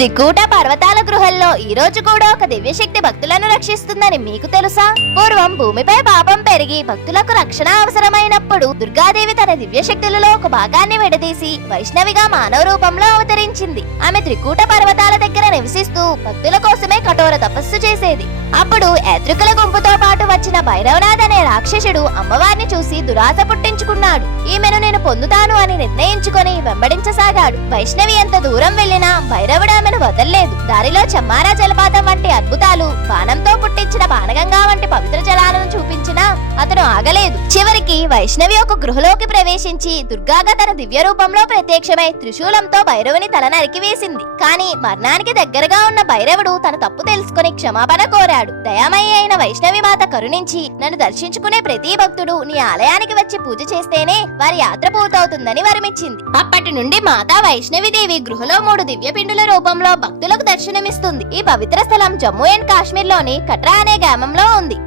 త్రికూట పర్వతాల గృహంలో ఈ రోజు కూడా ఒక దివ్యశక్తి భక్తులను రక్షిస్తుందని మీకు తెలుసా? పూర్వం భూమిపై పాపం పెరిగి భక్తులకు రక్షణ అవసరమైనప్పుడు దుర్గాదేవి తన దివ్యశక్తులలో ఒక భాగాన్ని విడదీసి వైష్ణవిగా మానవ రూపంలో అవతరించింది. ఆమె త్రికూట పర్వతాల దగ్గర నివసిస్తూ భక్తుల కోసమే కఠోర తపస్సు చేసేది. అప్పుడు యాత్రికుల గుంపుతో పాటు వచ్చిన భైరవనాథ్ అనే రాక్షసుడు అమ్మవారిని చూసి దురాశ పుట్టించుకున్నాడు. ఈమెను పొందుతాను అని నిర్ణయించుకొని వెంబడించసాగాడు. వైష్ణవి ఎంత దూరం వెళ్ళినా భైరవుడు ఆమెను వదల్లేదు. దారిలో చమ్మారా జలపాతం వంటి అద్భుతాలు బాణంతో పుట్టించిన బాణగంగా వంటి పవిత్ర అతను ఆగలేదు. చివరికి వైష్ణవి ఒక గృహలోకి ప్రవేశించి దుర్గాగా తన దివ్య రూపంలో ప్రత్యక్షమై త్రిశూలంతో భైరవుని తల నరికివేసింది కానీ మరణానికి దగ్గరగా ఉన్న భైరవుడు తన తప్పు తెలుసుకుని క్షమాపణ కోరాడు. దయామయ్య అయిన వైష్ణవి మాత కరుణించి నన్ను దర్శించుకునే ప్రతి భక్తుడు నీ ఆలయానికి వచ్చి పూజ చేస్తేనే వారి యాత్ర పూర్తవుతుందని వరమిచ్చింది. అప్పటి నుండి మాతా వైష్ణవి దేవి గృహలో మూడు దివ్యపిండుల రూపంలో భక్తులకు దర్శనమిస్తుంది. ఈ పవిత్ర స్థలం జమ్మూ అండ్ కాశ్మీర్లోని కట్రా అనే గ్రామంలో ఉంది.